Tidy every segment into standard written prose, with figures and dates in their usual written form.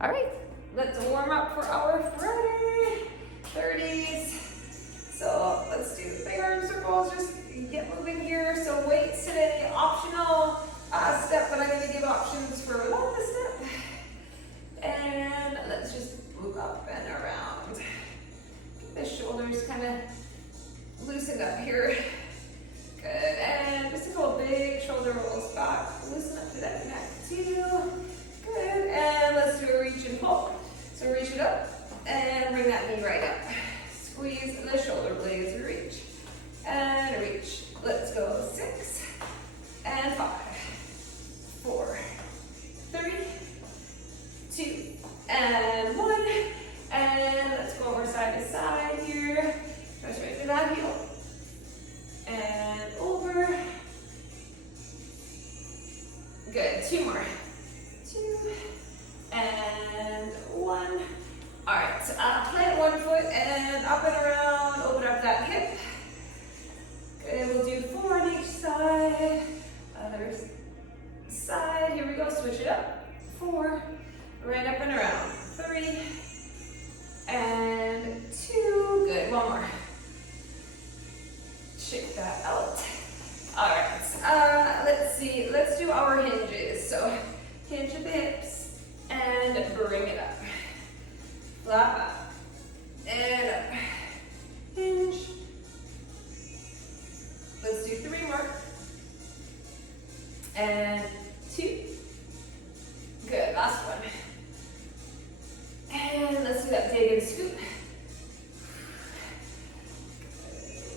All right, let's warm up for our Friday 30s. So let's do big arm circles, just get moving here. So weights today, optional step, but I'm gonna give options for without the step. And let's just move up and around. Keep the shoulders kind of loosened up here. Good, and just a couple big shoulder rolls back. Loosen up to that neck too. Good, and let's do a reach and pull. So reach it up and bring that knee right up. Squeeze the shoulder blades, reach and reach. Let's go 6 and 5, 4, 3, 2, and 1. And let's go over side to side here. Press right through that heel. And over. Good, 2 more. 2 and 1. All right, plant one foot and up and around, open up that hip. Good, we'll do 4 on each side. Other side, here we go, switch it up. 4, right up and around. 3 and 2, good, 1 more. Shake that out. All right, let's see, let's do our hinges. So hinge at the hips and bring it up. Flat up and up. Hinge. Let's do 3 more. And 2. Good, last one. And let's do that dig and scoop.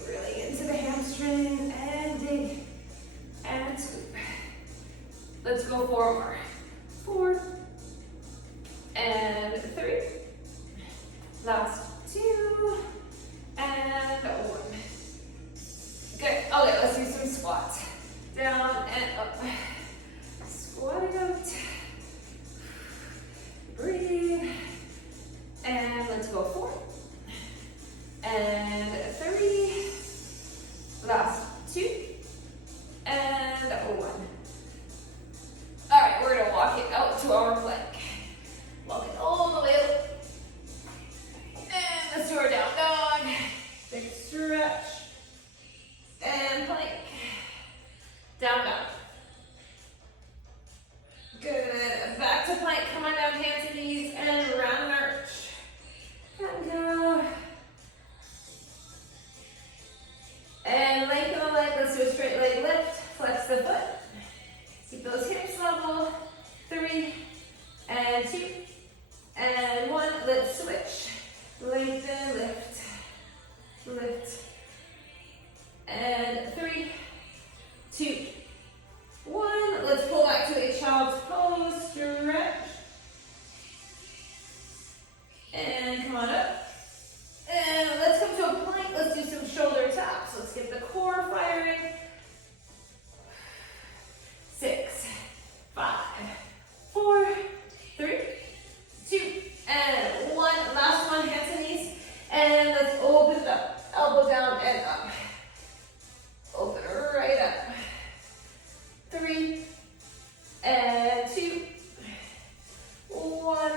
Really into the hamstring and dig and scoop. Let's go 4 more. 4 and 3. Last 2 and 1. Good. Okay, let's do some squats. Down and up. Squatting out. Breathe. And let's go 4 and 3. Last 2 and 1. All right, we're gonna walk it out to our plank. Walk it all the way out. And let's do our down dog. Big stretch. And plank. Down dog. Good. Back to plank. Come on down, hands and knees, and round and arch. And go. And lengthen the leg. Let's do a straight leg lift. Flex the foot. Keep those hips level. 3 and 2 and 1. Let's switch. Lengthen, lift, lift. And 3, 2, 1. Let's pull back to a child's pose. Stretch. And come on up. And let's come to a plank. Let's do some shoulder taps. Let's get the core firing. 6, 5, 4, 3, 2, and 1. Last one, hands and knees. And let's open it up. Elbow down and up. Open right up. 3 and 2, 1.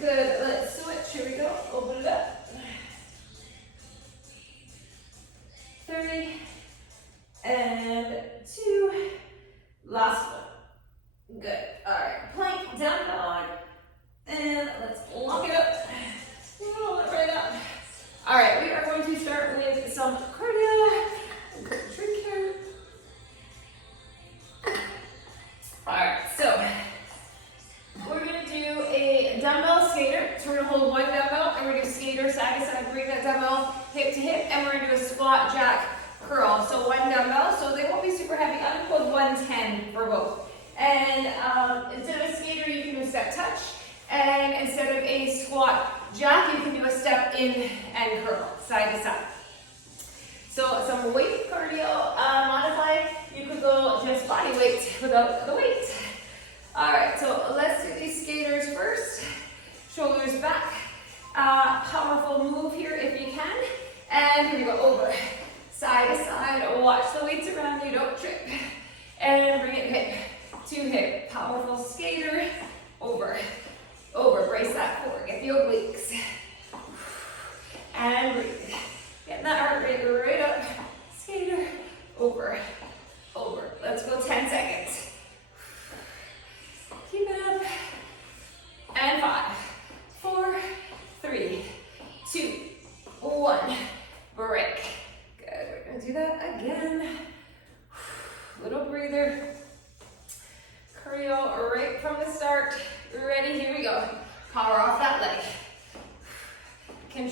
Good. Let's switch. Here we go. Open it up. 3 and 2. Last one. Good. All right. Plank, down dog. And let's lock it up. Roll it right up. All right. We are going to start with some cardio. Good drink here. All right. So we're going to do a dumbbell skater. So we're going to hold one dumbbell and we're going to do skater side to side. Bring that dumbbell hip to hip. And we're going to do a squat, jack, curl. So one dumbbell. So they won't be super heavy. I'm going to hold 110 for both. And instead of a skater, you can do a step touch. And instead of a squat jack, you can do a step in and curl, side to side. So some weight cardio modified. You could go just body weight without the weight. All right, so let's do these skaters first. Shoulders back. Powerful move here if you can. And here we go, over. Side to side, watch the weights around you, don't trip. And bring it hip to hip. Powerful skater, over, over, brace that.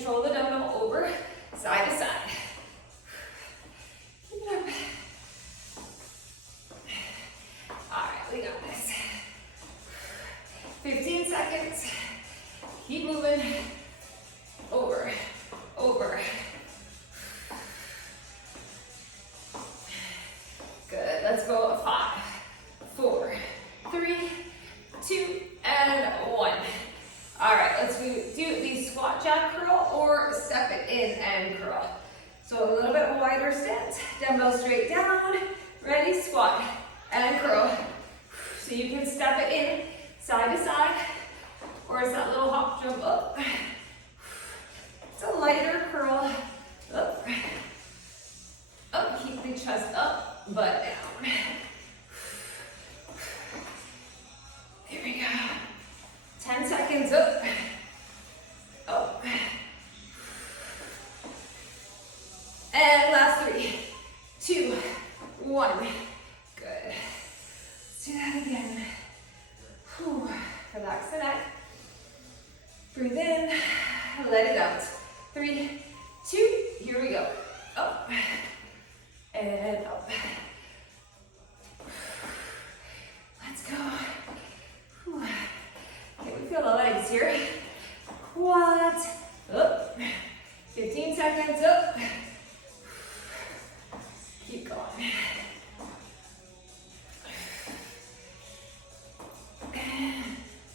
control the dumbbell over, side to side. Keep it up. All right, we got this. 15 seconds. Keep moving. Over, over. Good, let's go. 5, 4, 3, 2, and 1. All right, let's do the squat jack curl or step it in and curl. So a little bit wider stance, dumbbell straight down, ready, squat and curl. So you can step it in side to side, or it's that little hop jump up. It's a lighter curl, up, up, keep the chest up, butt down. Here we go. 10 seconds, up, up. And last 3, 2, 1. Good. Let's do that again. Whew. Relax the neck. Breathe in, let it out. 3, 2, here we go. Up and up. Let's go. Whew. Okay, we feel the legs here. Quads, up. 15 seconds, up. Keep going.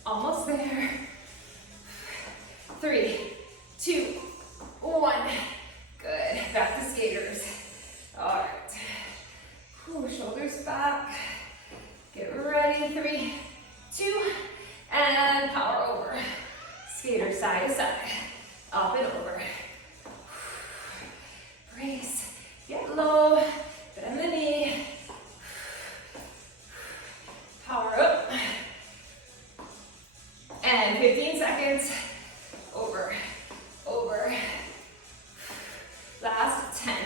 Almost there. 3, 2, 1. Good. Back to skaters. All right. Whew, shoulders back. Get ready. 3, 2, and power over. Skater side to side. Up and over. Brace. Get low. Bend the knee. Power up. And 15 seconds. Over, over. Last 10.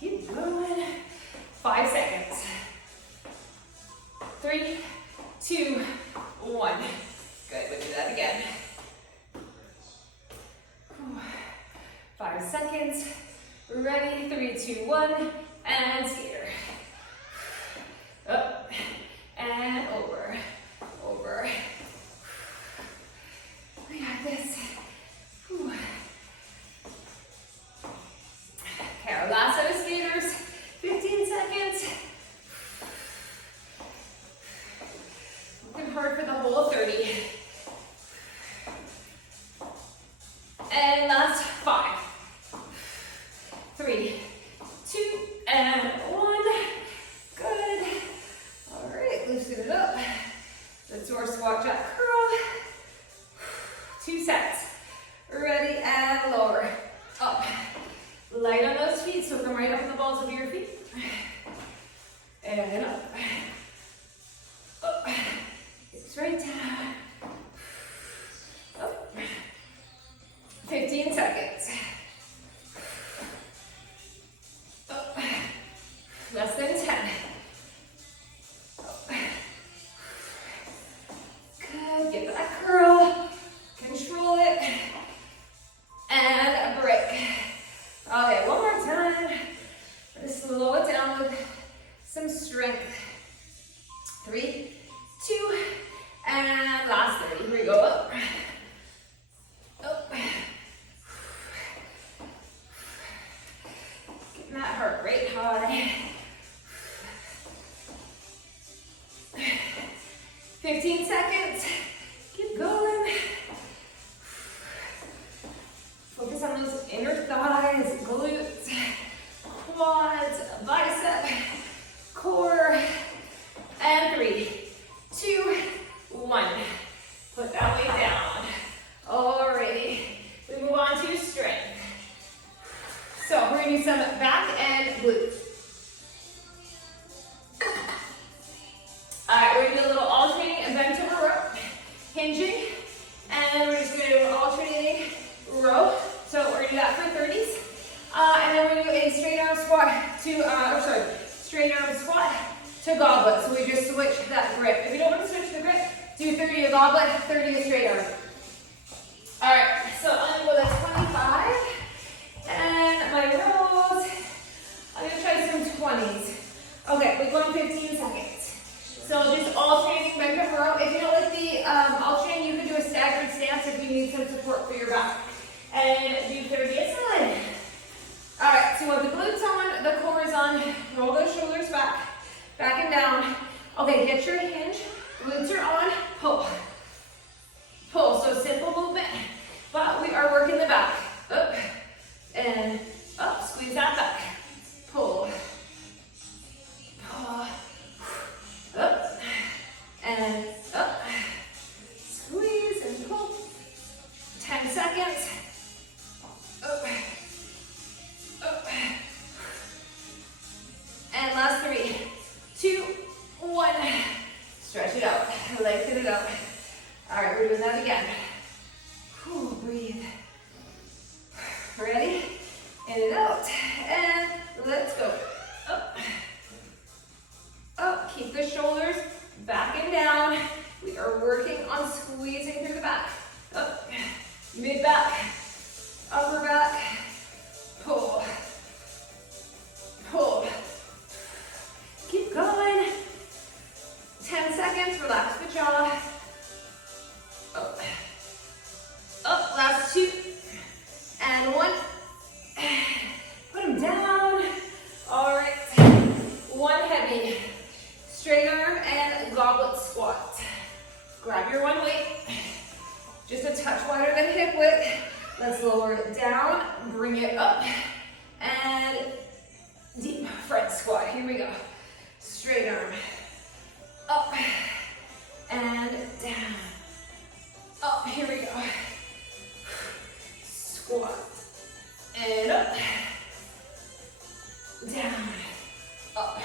Keep going. 5 seconds. 3, 2, 1. Good, we'll do that again. 5 seconds. Ready, 3, 2, 1, and skater. Up, and over, over. We got this. Whew. Okay, our last set of skaters, 15 seconds. Working hard for the whole 30. And last 5, 3, 2, and 1. Good. All right, loosen it up. Let's do our squat jack curl. 2 sets. Ready, and lower. Up. Light on those feet, so come right up on the balls of your feet. And up. Up. Hips right down. Up. 15 seconds. Up. Less than 10. Up. Good. Get that curl. Control it. And break. Okay, one more time. Just slow it down with some strength. 3, 2, and last 30. Here we go. Up. Up. Getting that heart rate high. 15 seconds. Keep going. Focus on those inner thighs, glutes, quads, bicep, core, and 3, 2, 1. Put that weight down. Alrighty, we move on to strength. So we're gonna do some back and glutes. All right, we're gonna do a little alternating and bent over row, hinging, and we're just gonna do an alternating row. So we're gonna do that for 30s. And then we're gonna do a straight arm squat to, straight arm squat to goblet. So we just switch that grip. If you don't want to switch the grip, do 30 to goblet, 30 to straight arm. All right, so I'm gonna go to 25. And my rows, I'm gonna try some 20s. Okay, we're going 15 seconds. So just alternating bench over row. If you don't like the alternating, you can do a staggered stance if you need some support for your back. And do 30 a side. All right, so you want the glutes on, the core is on. Roll those shoulders back, back and down. Okay, get your hinge. Glutes are on. Pull. Pull. So simple movement, but we are working the back. Up and up. Squeeze that back. Pull. Pull. Up and up. Squeeze and pull. 10 seconds. Up. Up. And last 3, 2, 1. Stretch it out. Lengthen it out. All right, we're doing that again. Whew, breathe. Ready? In and out. And let's go. Up. Up. Keep the shoulders back and down. We are working on squeezing through the back. Up. Mid back. Upper back. Pull. Pull. Keep going. 10 seconds. Relax the jaw. Up. Up. Last 2. And 1. Put them down. All right. 1 heavy. Straight arm and goblet squat. Grab your 1 weight. Just a touch wider than hip width. Let's lower it down. Bring it up. And deep front squat. Here we go. Straight arm. Up. And down. Up. Here we go. Squat. And up. Down. Up.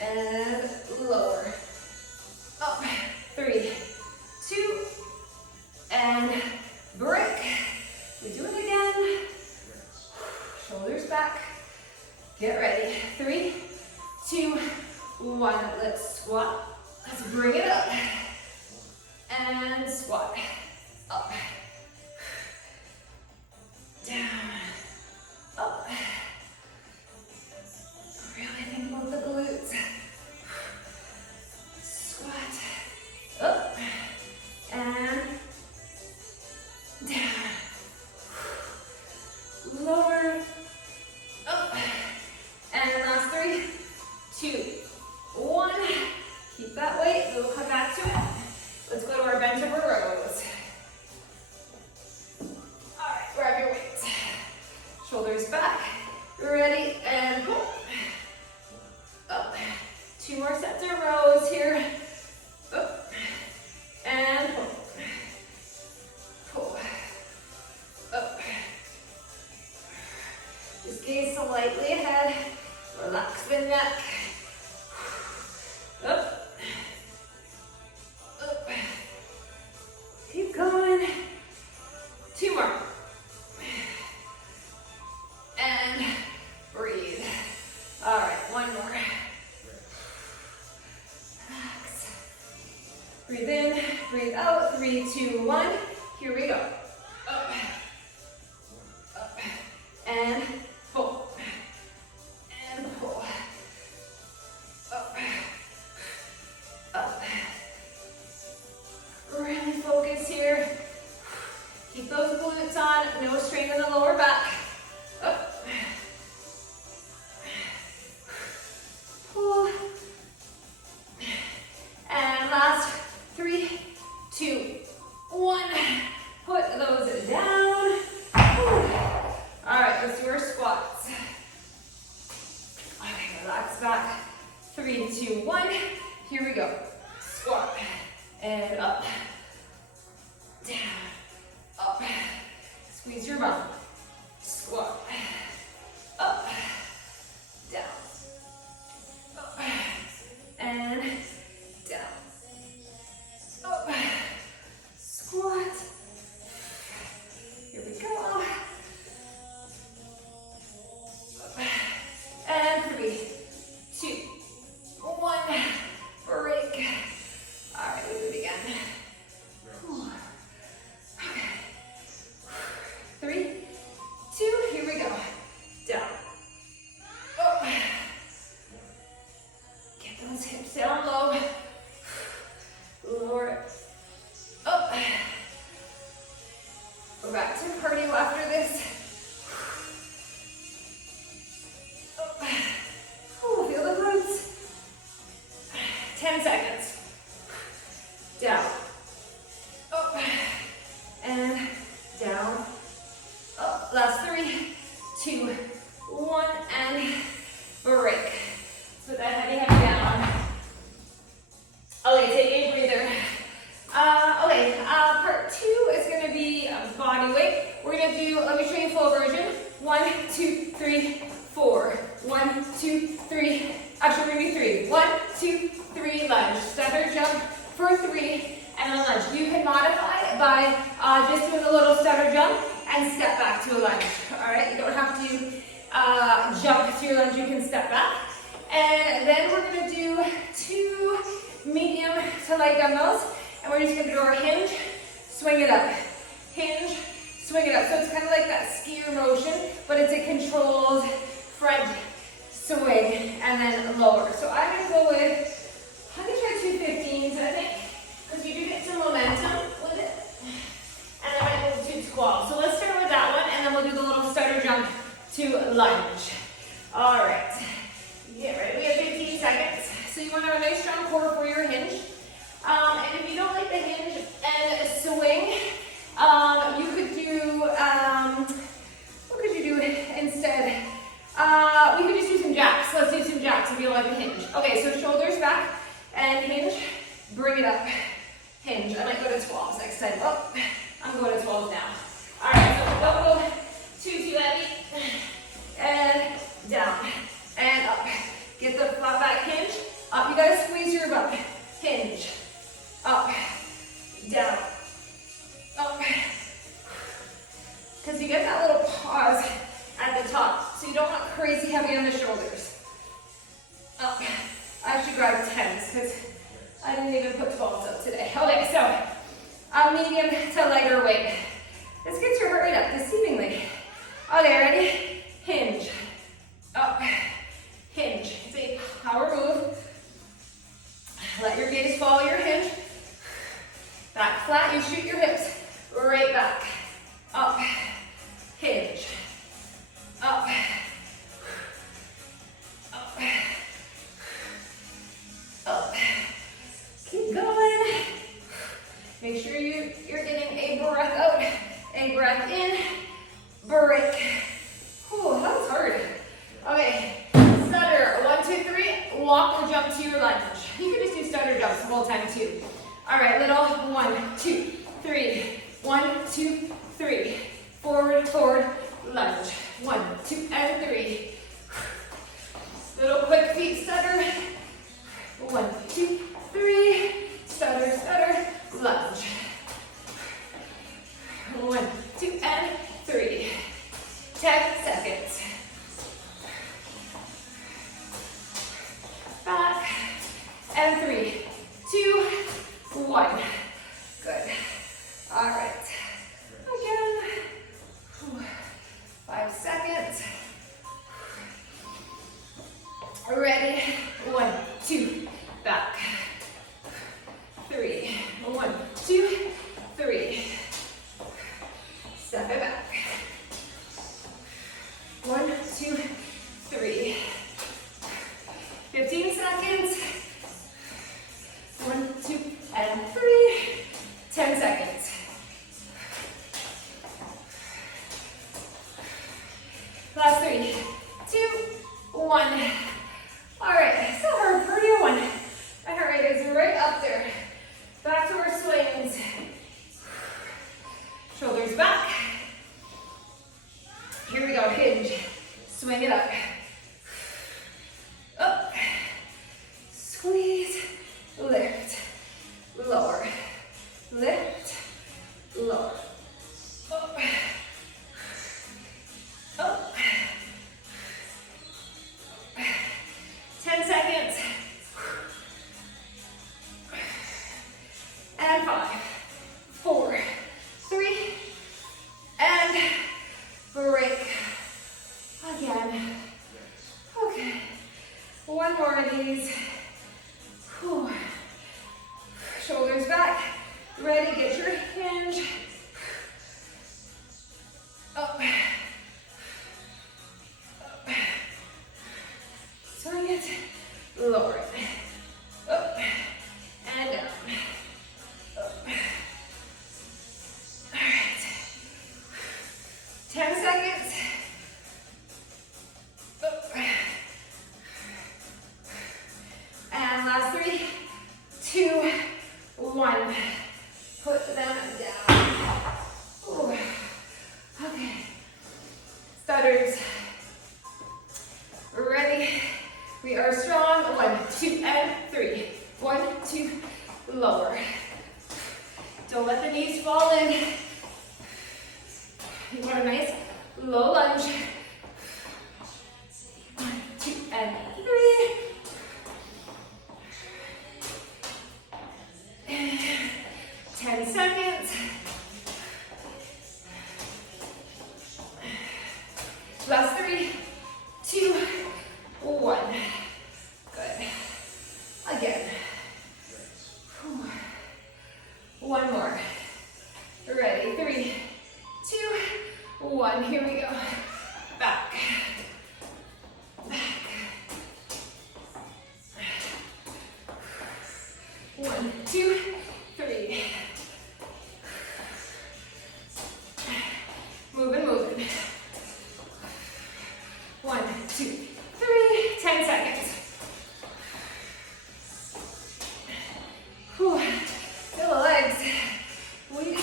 And lower. Up. 3, 2, and break. We do it again. Shoulders back. Get ready. 3, 2, 1. Let's squat. Let's bring it up. And squat. Up. Down. Up. Really think about the glutes. Squat. Up. And down. Lower. Up. And last 3, 2, 1. Keep that weight. We'll come back to it. Let's go to our bench over rows. All right, grab your weights. Shoulders back. Ready and pull. Up. 2 more sets of rows here. Up. And pull. Pull. Up. Just gaze slightly ahead. Relax the neck. Up. Up. Keep going. 2 more. And breathe. All right, 1 more. Relax. Breathe in, breathe out. 3, 2, 1. Here we go. Up. Up. And pull. And pull. Up. Up. Really focus here. Keep those glutes on. No strain in the lower back. Up. Pull. And last 3, 2, 1. Put those down. All right, let's do our squats. Okay, relax back. 3, 2, 1. Here we go. Squat. And up. Down. Up. Squeeze your bum. Squat. Up. Down. Up. And down. Up. Squat. Here we go. Up. And 3, 2, 1. Break. All right, we'll do it again. Okay. and a lunge. You can modify it by just doing a little stutter jump and step back to a lunge. All right, you don't have to jump to your lunge, you can step back. And then we're gonna do 2 medium to light dumbbells, and we're just gonna do our hinge, swing it up, hinge, swing it up. So it's kind of like that skier motion, but it's a controlled front swing and then lower. So I'm gonna go with, I'm gonna try 2 15s, I think, because you do get some momentum with it. And I might move 2 squats. So let's start with that one, and then we'll do the little stutter jump to lunge. All right, get ready. We have 15 seconds. So you want to have a nice strong core for your hinge. And if you don't like the hinge and swing, you could do, what could you do instead? We could just do some jacks. Let's do some jacks if you don't like the hinge. Okay, so shoulders back and hinge, bring it up, hinge. I might go to 12s next time. Oh, I'm going to 12s now. All right, so don't go too heavy. And down and up. Get the flat back hinge. Up, you gotta squeeze your butt. Hinge. Up, down, up. Because you get that little pause at the top, so you don't want crazy heavy on the shoulders. Up. I actually grabbed 10s because I didn't even put 12s up today. Okay, so medium to lighter weight. This gets your heart rate up deceivingly. Okay, ready? Hinge. Up. Hinge. It's a power move. Let your gaze follow your hinge. Back flat, you shoot your hips right back. Up. Hinge. Up. Up. Up. Keep going. Make sure you're getting a breath out, a breath in, break. Whew, that was hard. Okay, stutter, 1, 2, 3, walk or jump to your lunge. You can just do stutter jumps the whole time too. All right, little 1, 2, 3, 1, 2, 3, forward, forward, lunge. 1, 2, and 3. Little quick feet stutter. 1, 2, 3, stutter, stutter, lunge. 1, 2, and 3. 10 seconds. Back, and 3, 2, 1. Good. All right. Again. 5 seconds. Ready. 1, 2, back. 3. 1, 2, 3. Step it back. 1, 2, 3. 15 seconds. 1, 2, and 3. 10 seconds. Last 3, 2, 1. All right, so our cardio one. My heart rate is right up there. Back to our swings. Shoulders back. Here we go, hinge. Swing it up. Up. Squeeze. Lift. Lower. Lift. Lower. Up. Up. 10 seconds. And 5, 4, 3, and break. Again. Okay. One more of these. Whew. Shoulders back. Ready, get your hinge. Up. Up. Swing it. Lower it. Up. And down. Up. All right. 10 seconds. Up. And last 3, 2, 1. Put them down. Ooh. Okay. Stutters. Ready? We are strong. 1, 2, and 3. 1, 2, lower. Don't let the knees fall in. You want a nice low lunge. 1, 2, and 3. 10 seconds. Last 3, 2, 1. Good. Again. One more. Ready? 3, 2, 1. Here we go. Back. Back. 1, 2, 3. Moving, moving. 1, 2, 3. 10 seconds. Whew. Feel the legs. We do.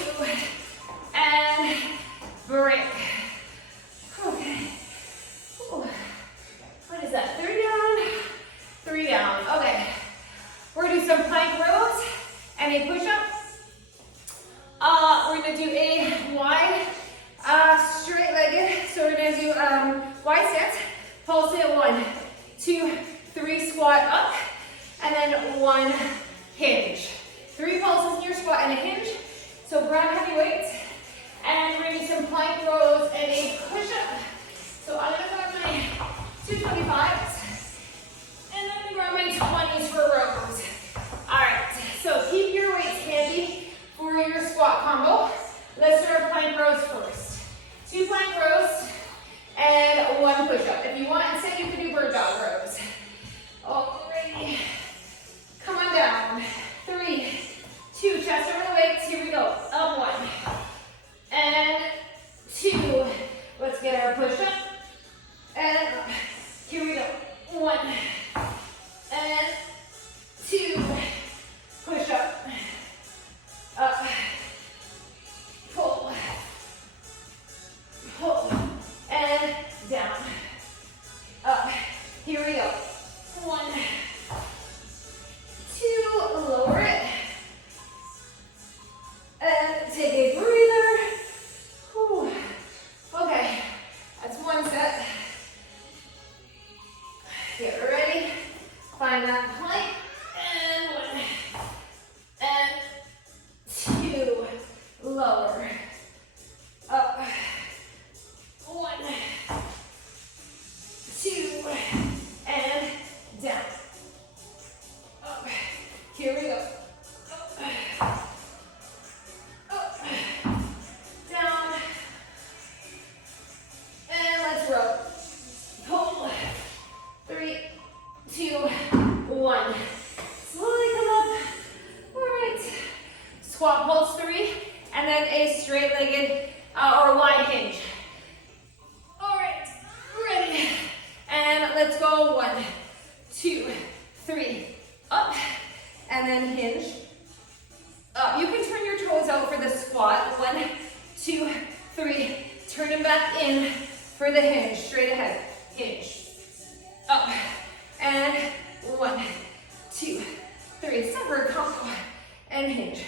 And break. Okay. Whew. What is that? 3 down. 3 down. Okay. We're going to do some plank rows and a push-up. We're going to do a wide, straight-legged. So we're going to do wide stance. Pulse it. 1, 2, 3. Squat up. And then 1 hinge. 3 pulses in your squat and a hinge. So grab heavy weights. And we're going to do some plank rows and a push-up. So I'm going to grab my 225s. And I'm going to grab my 20s for rows. Alright, so keep your weights handy for your squat combo. Let's do our plank rows first. 2 plank rows and 1 push-up. If you want, instead you can do bird dog rows. Alrighty. Come on down. 3, 2, chest over the weights. Here we go. Up 1. And 2. Let's get our push-up. And up. Here we go. 1. And 2. Push up. Up. Pull. Pull. And down. Up. Here we go. 1. 2. Lower it. And take a breather. Whew. Okay. That's 1 set. Get ready. Find that plank. And 1. And 2. Lower. Up. 1. 2. And down. Up. Here we go. Up. Up. Down. And let's row. Pull. 3, 2, 1. Slowly come up. All right. Squat pulse 3, and then a straight-legged or wide hinge. All right. Ready. And let's go. 1, 2, 3. Up. And then hinge. Up. You can turn your toes out for the squat. 1, 2, 3. Turn them back in for the hinge. Straight ahead. Hinge. Up. And 1, 2, 3. Separate combo. And hinge.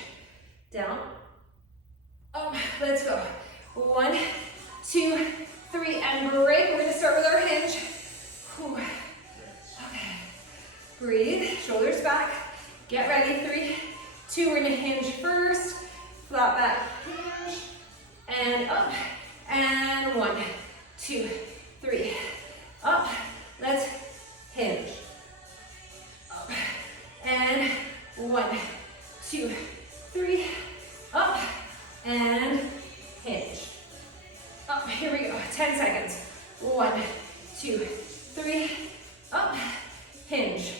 Down. Up. Let's go. 1, 2, 3. And break. We're going to start with our hinge. Whew. Okay. Breathe. Shoulders back. Get ready. 3, 2. We're going to hinge first. Flat back. Hinge. And up. And 1, 2, 3. Up. Let's hinge. Up. And 1, 2, 3. Up. And hinge. Up. Here we go. 10 seconds. 1, 2, 3. Up. Hinge.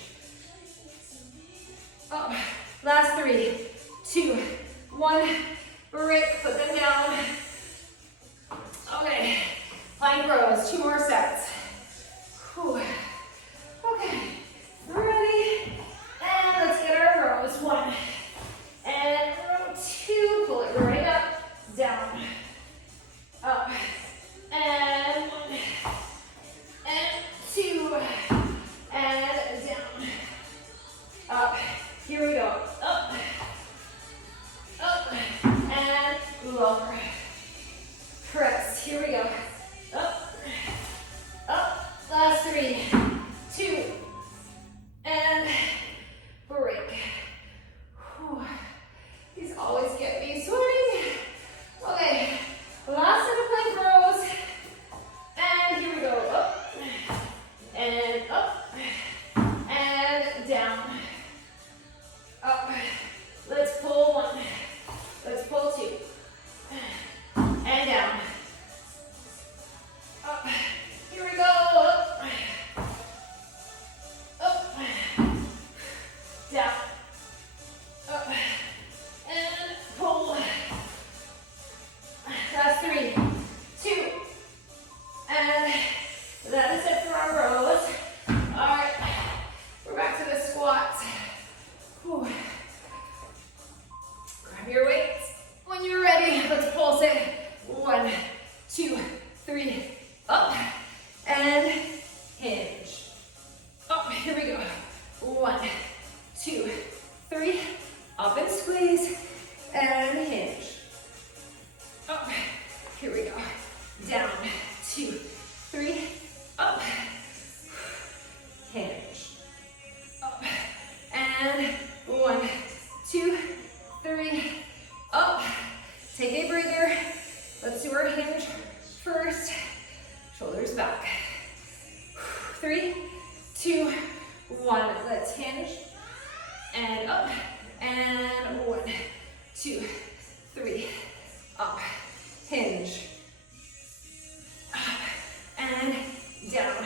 Up. Last 3, 2, 1. Break. Put them down. Okay. Plank rows. 2 more sets. Whew. Okay. Ready? And let's get our rows. 1. And row 2. Pull it right up. Down. Up. And 1. And 2. And down. Up. Here we go. Up. Up. lower. Press, here we go. Up, up, last 3, 2, and break. Whew. These always get me sweating. Okay, last set of plank rows. And here we go, up, and up, and down. Up, let's pull 1, let's pull 2, and down. Up, here we go, up, up, down, up, and pull. Last 3, 2, and that is it for our rows. All right, we're back to the squats. Whew. Grab your weights when you're ready. Let's pulse it. 1, 2, 3, up, and hinge. Up, here we go. 1, 2, 3, up and squeeze, and hinge. Up, here we go. Down, 2, 3, up, hinge. Up, and 1, 2, 3, up. Take a breather. Let's do our hinge first. Shoulders back. 3, 2, 1. Let's hinge. And up. And 1, 2, 3, up. Hinge. Up. And down.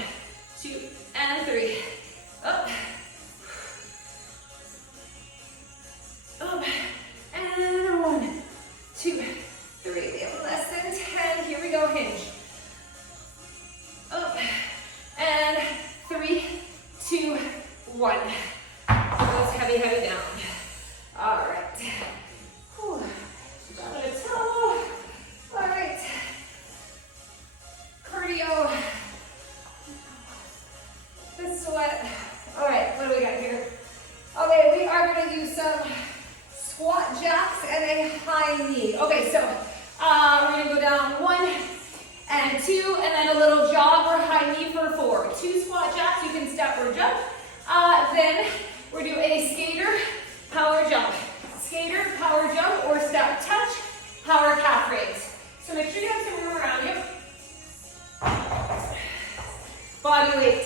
2 and 3. Up. Up. And 1, 2, 3. We have less than 10. Here we go. Hinge. Up. And 3, 2, 1. Those heavy, heavy down. All right. Whew. Grab a towel. All right. Cardio. The sweat. All right, what do we got here? Okay, we are going to do some squat jacks and a high knee. Okay, so we're going to go down 1 and 2, and then a little jog or high knee for 4. 2 squat jacks, you can step or jump. Then we're doing a skater, power jump. Skater, power jump, or step touch, power calf raise. So make sure you have some room around you. Body weight.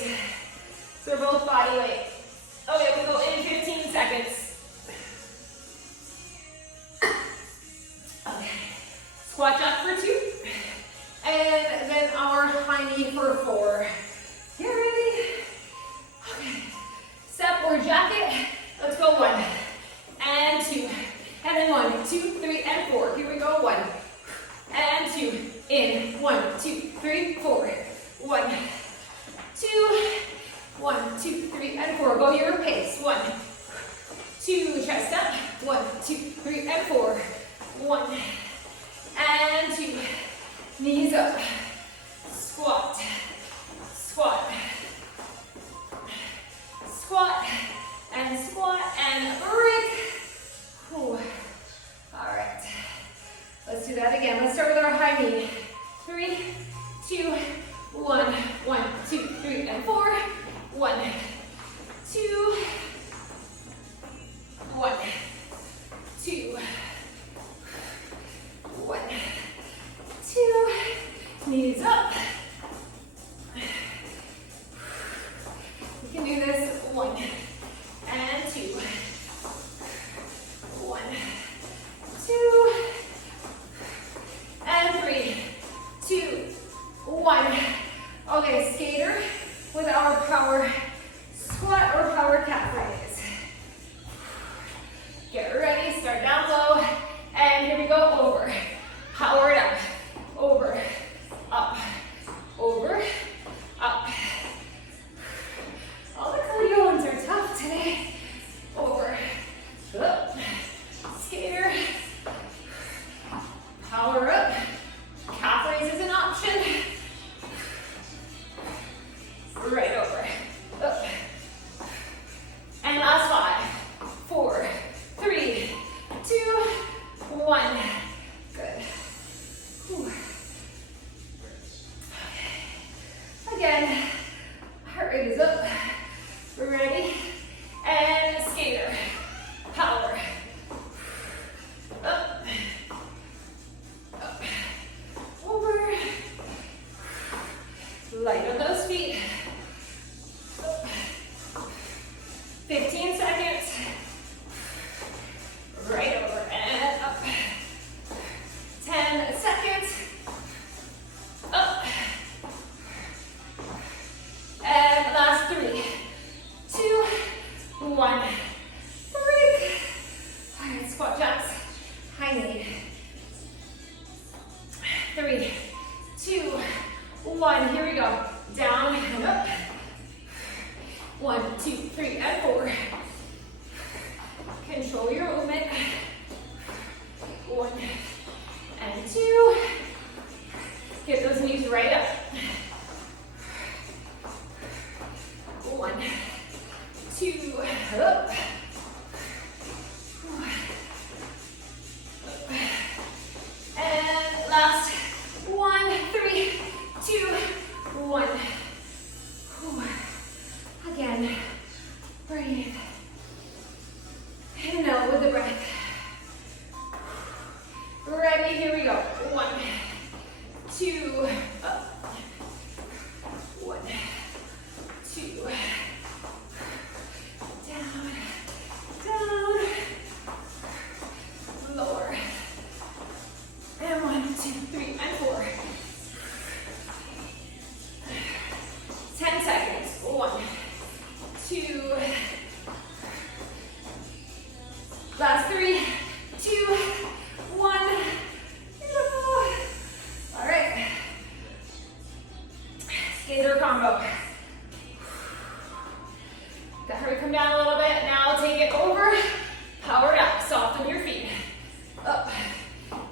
So we're both body weight. Okay, we'll go in 15 seconds. Okay. Squat jack for 2. And then our high knee for 4. Get ready. Okay. Step or jacket. Let's go 1 and 2. And then 1, 2, 3, and 4. Here we go. 1 and 2. In. 1, 2, 3, 4. 1, 2. 1, 2, 3, and 4. Go your pace. 1, 2, chest up. 1, 2, 3, and 4. 1 and 2. Knees up. Squat. Squat. Squat. And squat. And break. Whew. All right. Let's do that again. Let's start with our high knee. 3, 2, 1. 1, 2, 3, and 4. 1, 2, 1, 2, 1, 2, knees up. You can do this 1 and 2, 1, 2, and 3, 2, 1. Okay, skater with our power squat or power calf raise. Get ready, start down low, and here we go, over. Power it up, over, up, high knee. 3, 2, 1. Here we go. Down and up. 1, 2, 3, and 4. Control your movement. 1 and 2. Get those knees right up. 1, 2, up. And last 1, 3, 2, 1. Again, breathe. In and out with the breath. Ready, here we go. 1, 2, up. 1, 2, down, down, lower. And 1, 2, 3, and 4. 10 seconds. 1, 2. Last 3, 2, 1. Beautiful. All right. Skater combo. Got her to come down a little bit. Now take it over. Power it up. Soften your feet. Up.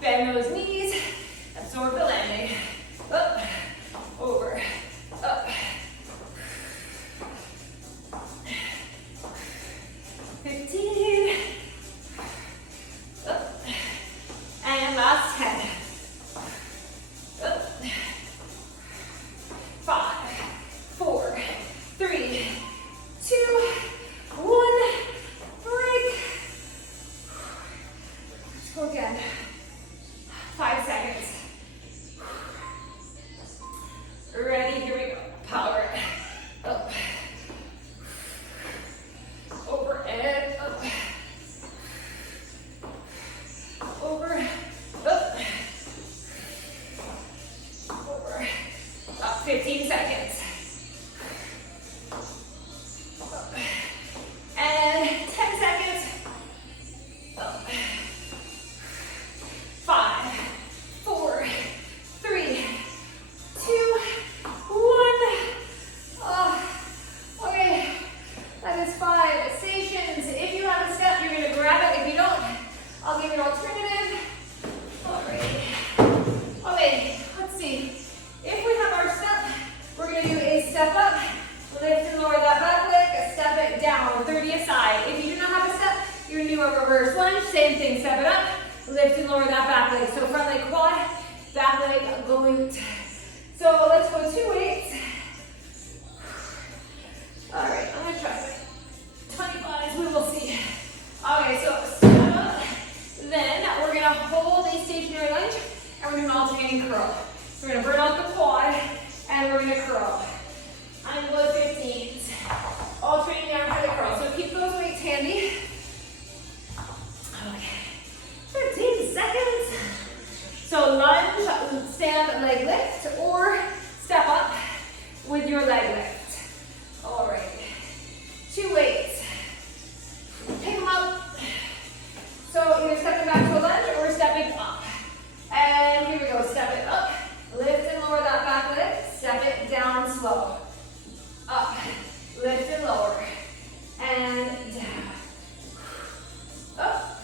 Bend those knees. Absorb the landing. Up. Over. Up. 15. Up. And last 10. Up. 5, 4, 3, 2, 1. Break. Let's go again. 5 seconds. Ready, here we go. Power it. Up. Over and up. Over, up. Over. Up, 15 seconds. Up. And 10 seconds. Up. 5, 4, 3, 2, 1. Okay, that is 5 stations. If you have a step, you're going to grab it. If you don't, I'll give you an alternative. All right. Okay, let's see. If we have our step, we're going to do a step up, lift and lower that back leg, step it down, 30 aside. If you do not have a step, you're going to do a reverse lunge. Same thing, step it up, lift and lower that back leg. So front leg quad, back leg glute. So let's go 2 weights. All right, I'm going to try 25, we will see. Okay, so step up. Then we're going to hold a stationary lunge, and we're doing an alternating curl. We're going to burn out the quad, and we're going to curl. I'm going to go 15s. Alternating down for the curl. So keep those weights handy. Okay. 15 seconds. So lunge, stand, leg lift, or step up with your leg lift. All right. 2 weights. Pick them up. So either stepping back to a lunge or stepping up. And here we go. Step it up. Lift and lower that back leg. Step it down slow. Up. Lift and lower. And down. Up.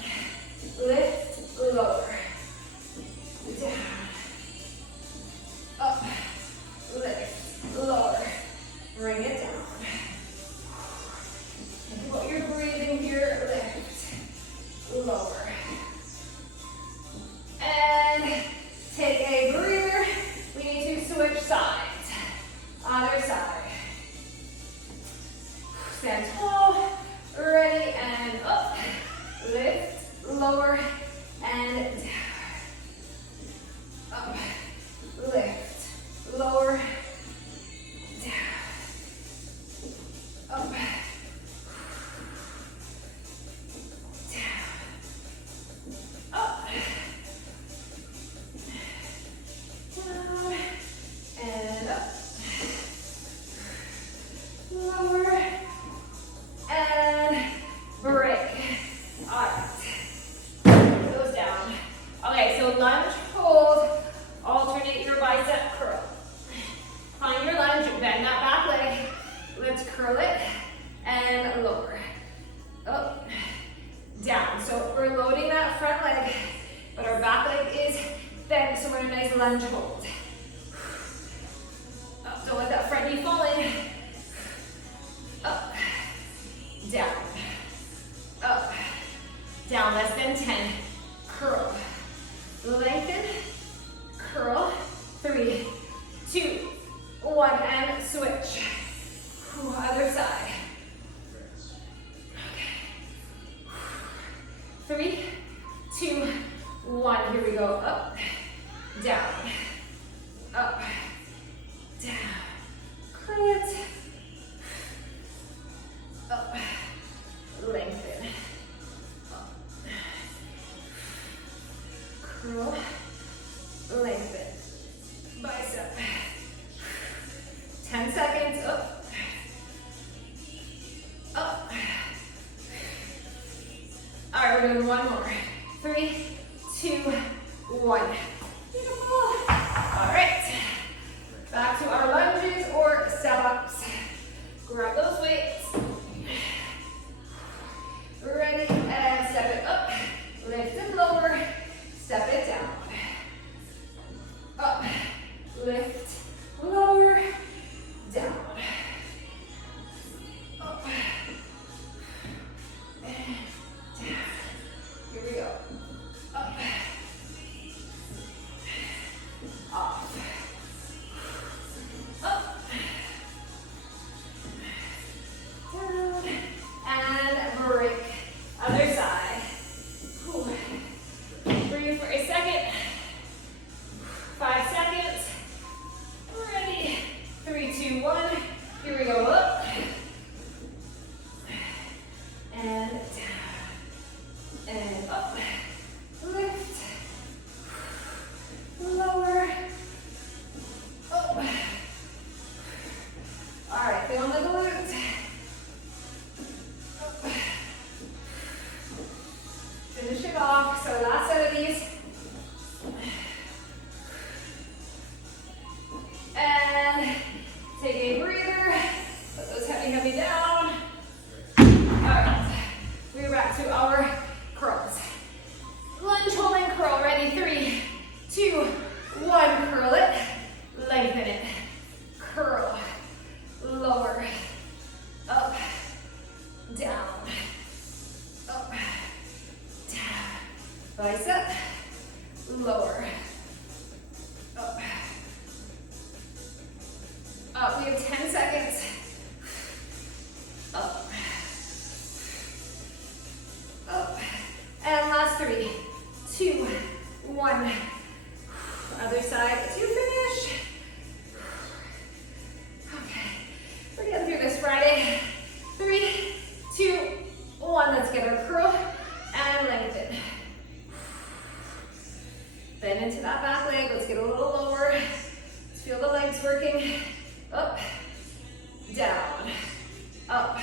Lift, lower. Down. Up. Lift, lower. so lunge, hold, alternate your bicep curl. Find your lunge, bend that back leg. Let's curl it and lower. Up, down. So we're loading that front leg, but our back leg is bent, so we're in a nice lunge hold. Up, don't let that front knee fall in. Up, down, up, down, less than 10. Curl, lengthen, curl, 3, 2, 1, and switch. Other side. Okay. 3, 2, 1. Here we go. Up, down, up, down. Curl it. Up, lengthen. Up. Curl, lengthen. Bicep. 10 seconds. Up. Up. All right, we're doing one more. 3, 2, 1. Beautiful. All right. Back to our lunges or step-ups. Grab those weights. Ready, and step it up. Lift and lower. Step it down. Up. Lift, lower, down. Up. And down. Here we go. Up. Off. Up. Down. And break. Other side. Breathe for a second. 5 seconds. Ready. 3, 2, 1. Here we go. Up. And down. And up. Lift. Lower. Up. All right, feel the glutes. Up. Finish it off. So last set of these. And take a breather. Put those heavy down. All right, we're back to our curls. Lunge, hold, and curl. Ready? 3, 2, 1. Curl it. Lengthen it. Curl. Lower. Up. Down. Up. Down. Bicep. Lower. Up. Up. We have 10 seconds. Up. Up. And last 3, 2, 1. Other side to finish. Okay. We're getting through this Friday. 3, 2, 1. Let's get our curl and lengthen. Bend into that back leg. Let's get a little lower. Let's feel the legs working. Up, down, up,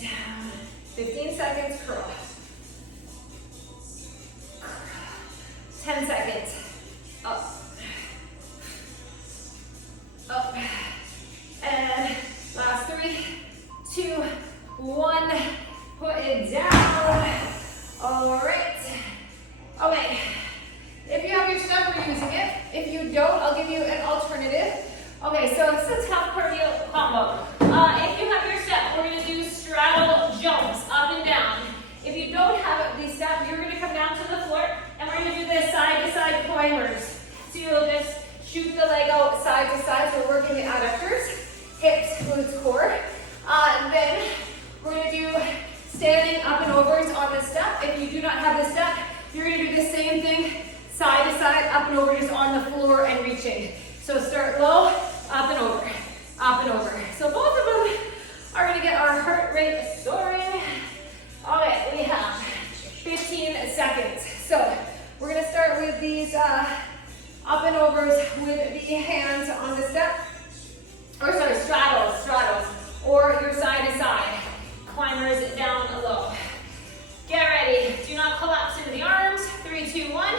down. 15 seconds, curl. 10 seconds, up, up, and last 3, 2, 1, put it down. All right. Okay, if you have your step, we're using it. If you don't, I'll give you an alternative. Okay, so it's a tough cardio combo. If you have your step, we're gonna do straddle jumps, up and down. If you don't have the step, you're gonna come down to the floor, and we're gonna do this side-to-side climbers. So you'll just shoot the leg out side to side, so we're working the adductors, hips, glutes, core. Then we're gonna do standing up and overs on the step. If you do not have the step, you're gonna do the same thing, side to side, up and over, just on the floor and reaching. So start low, up and over, up and over. So both of them are gonna get our heart rate soaring. All right, we have 15 seconds. So we're gonna start with these up and overs with the hands on the step, or sorry, straddles, or your side to side. Climbers down low. Get ready, do not collapse into the arms. 3, 2, 1.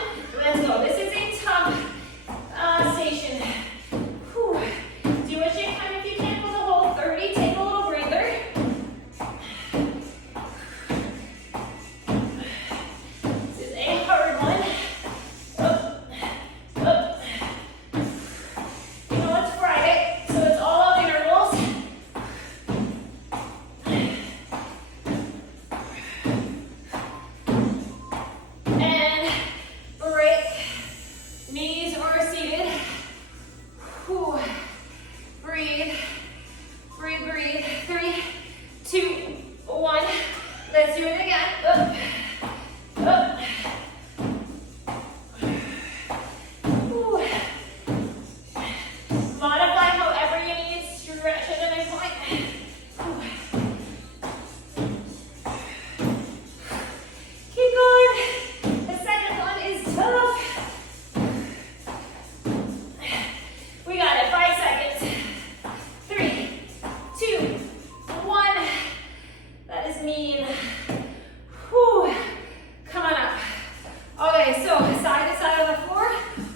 Okay, so side to side on the floor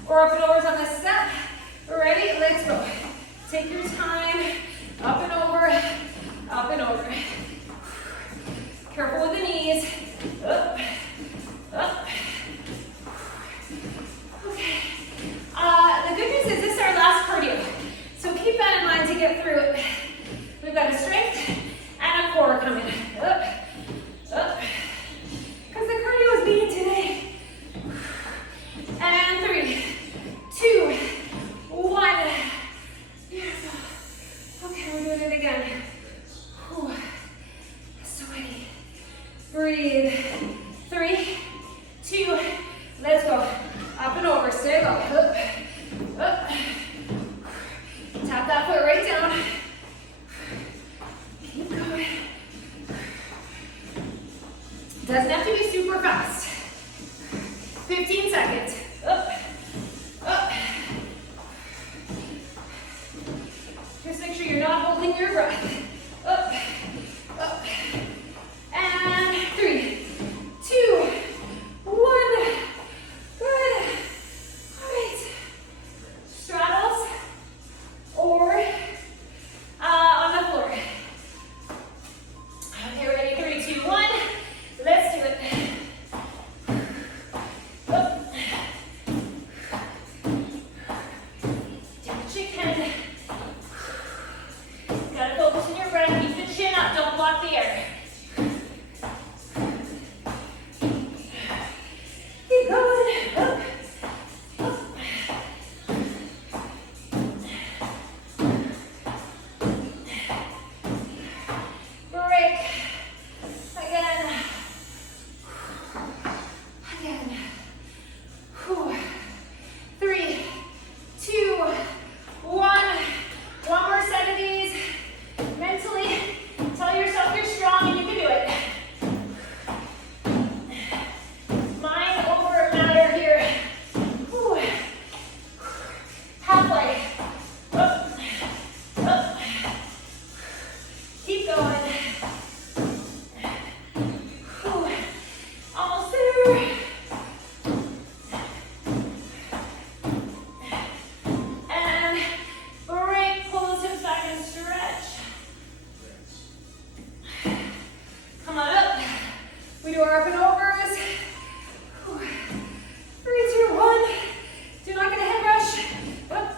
or up and overs on the step. Ready? Let's go. Take your time. Up and over. Up and over. Careful with the knees. Up. Up. Okay. The good news is this is our last cardio. So keep that in mind to get through it. We've got a strength and a core coming. Up. Up. Because the cardio is being today. And 3, 2, 1. Beautiful. Okay, we're doing it again. Whew. Sweaty. Breathe. 3, 2, let's go. Up and over. Stay low. Up. Up. Tap that foot right down. Keep going. Doesn't have to be super fast. 15 seconds. Up. Up. Just make sure you're not holding your breath. Up. Up. And 3, 2, 1. Good. All right. Straddles or on the floor. Okay, ready? 3, 2, 1. Let's do it. Up. Do what you can. Gotta focus on your breath. Keep the chin up. Don't block the air. Keep going. Up. Up. Break. Again. Again. Whew. 3, 2, 1. One more set of these. Mentally, tell yourself you're strong and you can do it. Mind over matter here. Whew. Halfway. Up. Up. Keep going. Whew. Almost there. And break. Pull those hips back and stretch. Come on up. We do our up and overs. 3, 2, 1. Do not get a head rush. Up,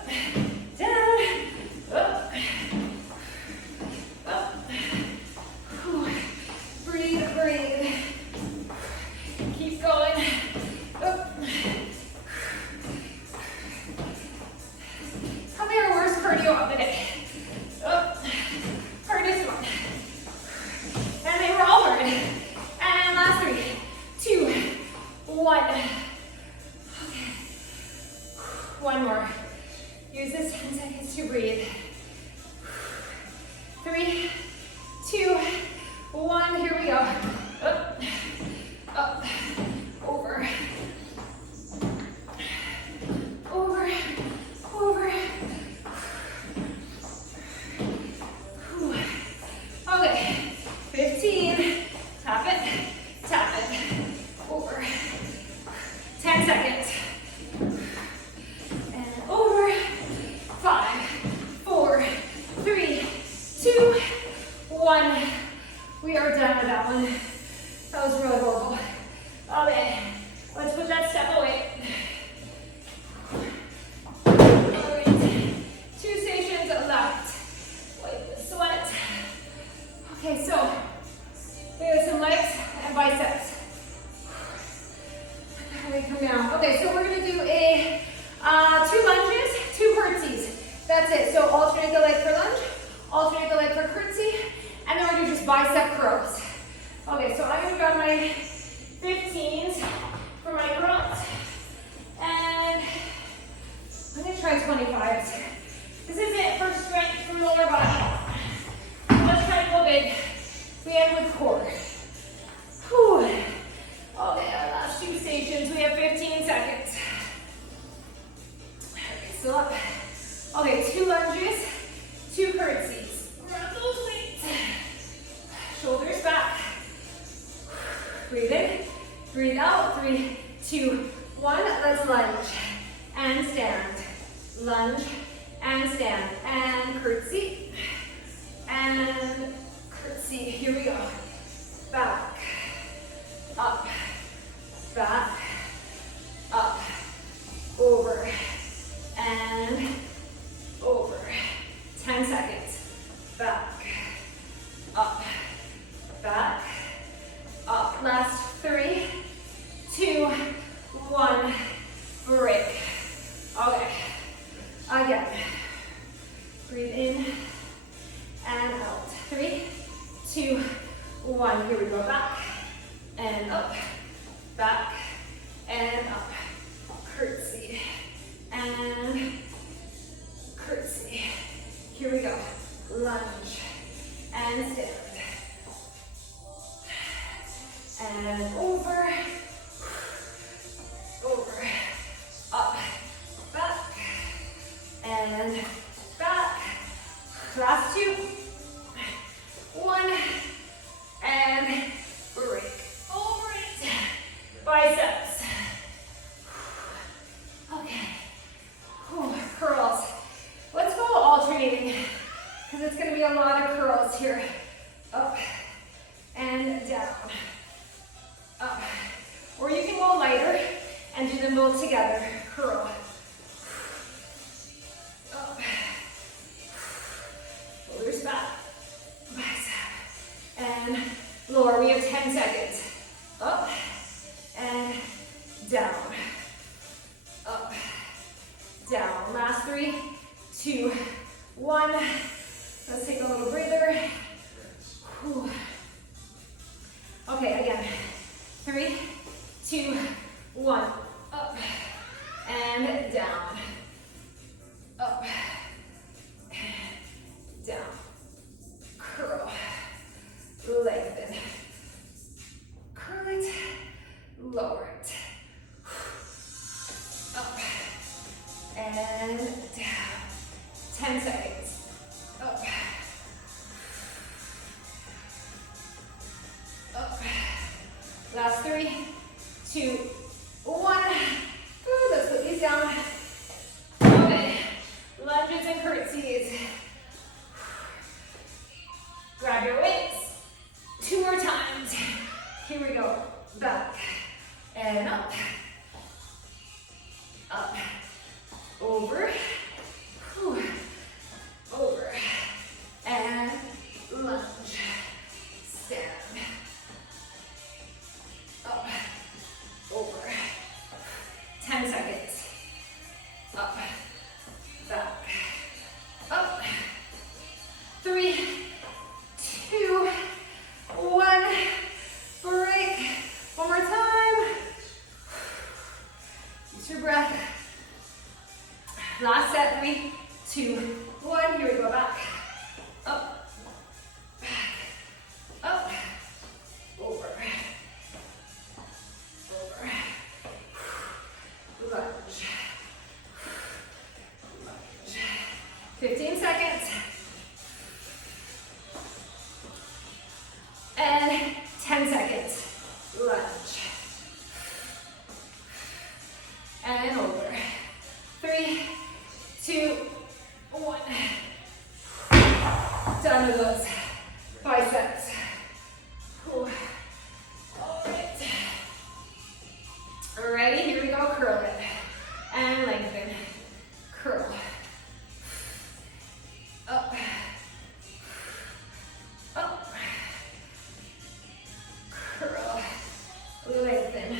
down, up, up. Breathe, breathe. Keep going. Up. Probably our worst cardio of the day. Up. Hardest one. And they were all hard. And last 3, 2, 1. Okay. One more. Use this 10 seconds to breathe. 3, 2, 1. Here we go. Up, up, over, over, over. Whew. Okay. 15. Tap it, over. 10 seconds. And over. 5, 4, 3, 2, 1. We are done with that one. That was really horrible. Okay, let's put that step away. All right, 2 stations left. Wipe the sweat. Okay, so we have some legs and biceps. And we come down. Okay, so we're gonna do a 2 lunges, 2 curtsies. That's it. So alternate the leg for lunge, alternate the leg for curtsy, and then we're gonna just bicep curls. Okay, so I'm gonna grab my 15s for my curls, and I'm gonna try 25s. This is it for strength for lower body. Let's try to go big. We end with core. Whew. Okay, our last 2 stations. We have 15 seconds. Okay, still up. Okay, 2 lunges, 2 curtsies. Grab those weights. Shoulders back. Breathe in, breathe out. 3, 2, 1, let's lunge and stand. Lunge and stand. And curtsy. And curtsy. Here we go. Back. Up. Back. Up. Over. And over. 10 seconds. Back. Up. Back. Up. Last 3, 2, 1. Break. Okay. Again. Breathe in and out. 3, 2, 1. Here we go. Back and up. Back and up. Curtsy and curtsy. Here we go. Lunge and stand. And over, over, up, back, and back. Last 2, 1, and break over it. Biceps. Okay. Whew, curls. Let's go alternating because it's going to be a lot of curls here. Up and down. Up. Or you can go lighter and do them both together. Curl. Up. Shoulders back. Bicep. And lower. We have 10 seconds. Up and down. Up. Down. Last 3, 2, 1. Let's take a little breather. Whew. Okay, again. 3, 2, 1. Up and down. Up and down. Curl. Lengthen. Curl it. Lower it. Up and down. 10 seconds. Up. Up. Last 3, 2, 1. Good. Let's put these down. Okay. Lunges and curtsies. Grab your weights. 2 more times. Here we go. Back and up. Up. Over. Whew. Over. And lunge. Stand. Up. Over. 10 seconds. Up. Back. Up. 3, 2, 1. Break. One more time. Use your breath. Last set. 3, 2, 1. Here we go. Back. Up. Back. Up. Over. Over. Lunge. Lunge. 15 seconds. And 10 seconds. Lunge. And over. 3, 2, 1. Done with those biceps. All right. Ready? Here we go. Curl it. And lengthen. Curl. Up. Up. Curl. Lengthen.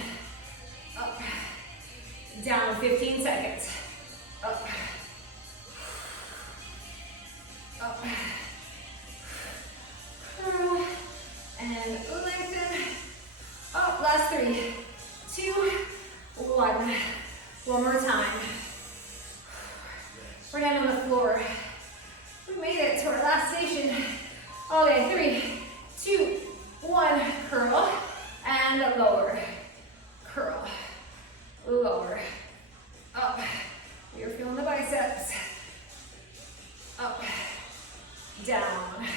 Up. Down. 15 seconds. Up. Up. Curl. And lengthen. Up. Last 3, 2, 1. One more time. We're down on the floor. We made it to our last station. Okay, 3, 2, 1. Curl and lower. Curl. Lower. Up. You're feeling the biceps. Up. Down.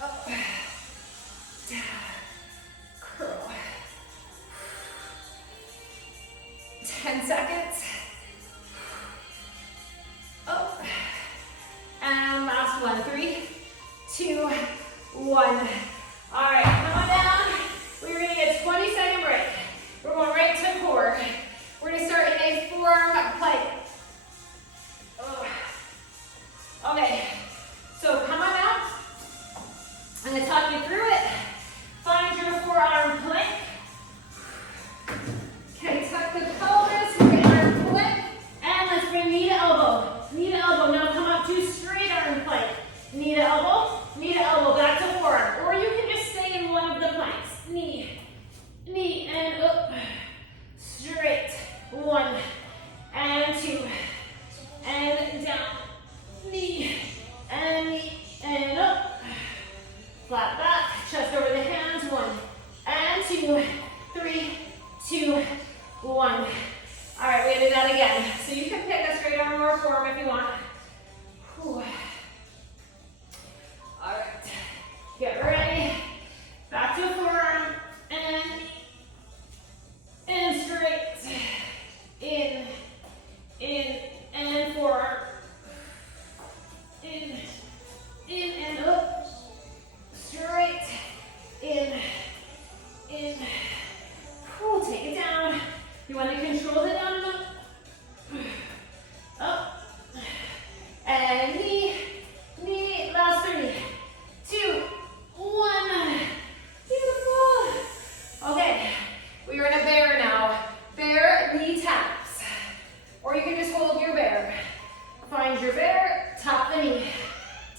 Up. Down. Curl. 10 seconds. Up. And last one. 3, 2, 1. All right, come on down. We're gonna get a 20-second break. We're going right to core. We're gonna start in a forearm plank. Okay, so come on out. I'm gonna talk you through it. Find your forearm plank. Okay, tuck the pelvis, great arm plank, and let's bring knee to elbow. Knee to elbow, now come up to straight arm plank. Knee to elbow, back to forearm. Or you can just stay in one of the planks. Knee, and up. Straight, 1, and 2, and down. Knee, and up. Flat back, chest over the hands, 1, and 2, 3, 2, 1. All right, we're gonna do that again. So you can pick a straight arm or a forearm if you want. Whew. All right, get ready. Back to forearm, and straight. In, and forearm. In, and up. Straight. In. Cool, take it down. You want to control the down and up. Up. And knee. Last 3, 2, 1. Beautiful. Okay, we are in a bear now. Bear knee taps. Or you can just hold your bear. Find your bear, tap the knee.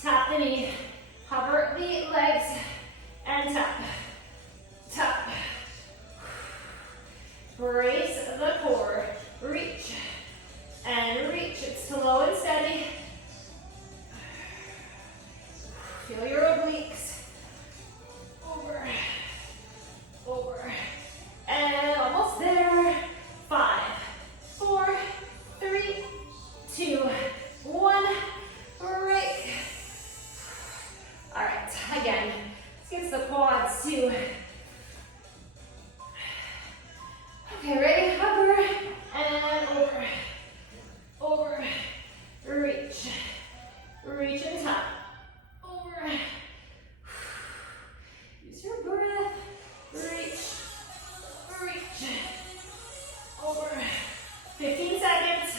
Tap the knee. Hover the legs and tap. Tap. Brace the core. Reach. And reach. It's slow and steady. Feel your obliques. Over. And almost there. 5, 4, 3, 2, 1. Break. All right, again. Let's get the quads too. Okay, ready? Hover and over. Reach and tap. Over. Use your breath. Reach. Over. 15 seconds.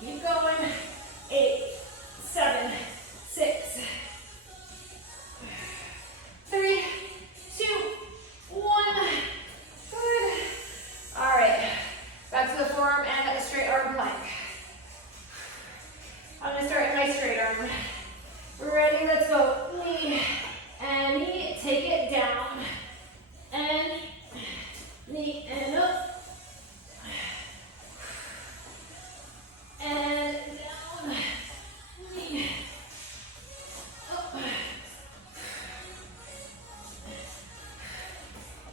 Keep going. 8, 7, 6, 3, 2, 1. Good. All right. Back to the forearm and a straight arm plank. I'm going to start my straight arm. Ready? Let's go. Knee and knee. Take it down. And knee and up. And down. Knee. Up.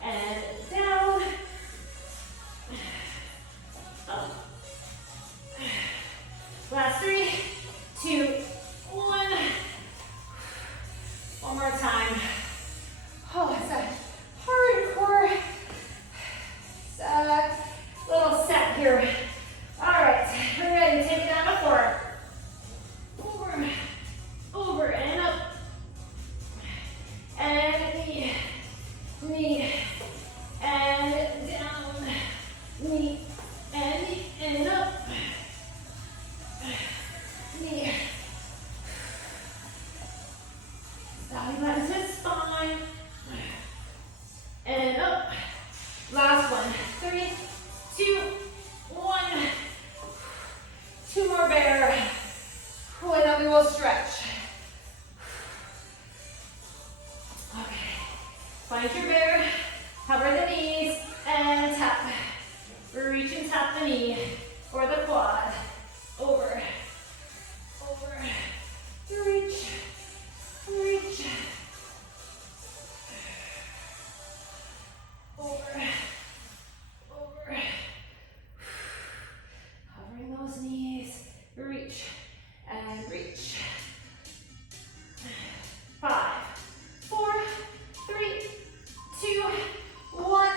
And down. Up. Last 3, 2, 1. One more time. Oh, it's a hardcore little set here. All right, we're ready. Take it down to 4. Over and up. And knee, and down. Knee, and up. Knee. Belly button to spine. And up. Last one. 3, 2, 1. 2 more bear. And then we will stretch. Okay. Find your bear. Cover the knees and tap. Reach and tap the knee or the quad. Over. Reach. Over. Covering those knees. Reach and reach. 5, 4, 3, 2, 1.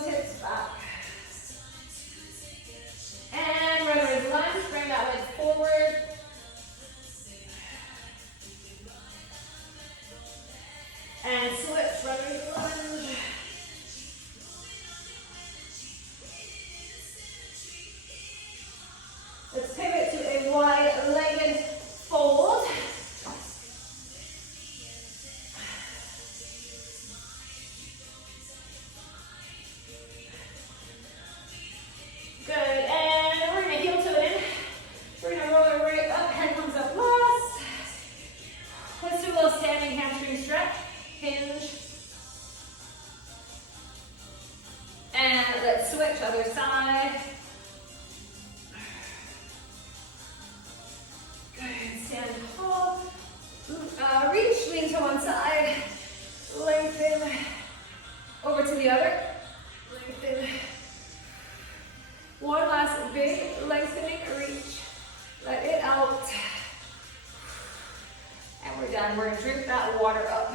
those hips back. And runner's lunge, bring that leg forward. And switch, runner's lunge. Let's pivot to a wide-legged fold. Good, and we're gonna heel toe it in. We're gonna roll our right up, head comes up last. Let's do a little standing hamstring stretch. Hinge. And let's switch other side. Good, stand tall. Reach, lean to one side. Lengthen over to the other. Lengthen. One last big lengthening reach. Let it out. And we're done. We're gonna drink that water up.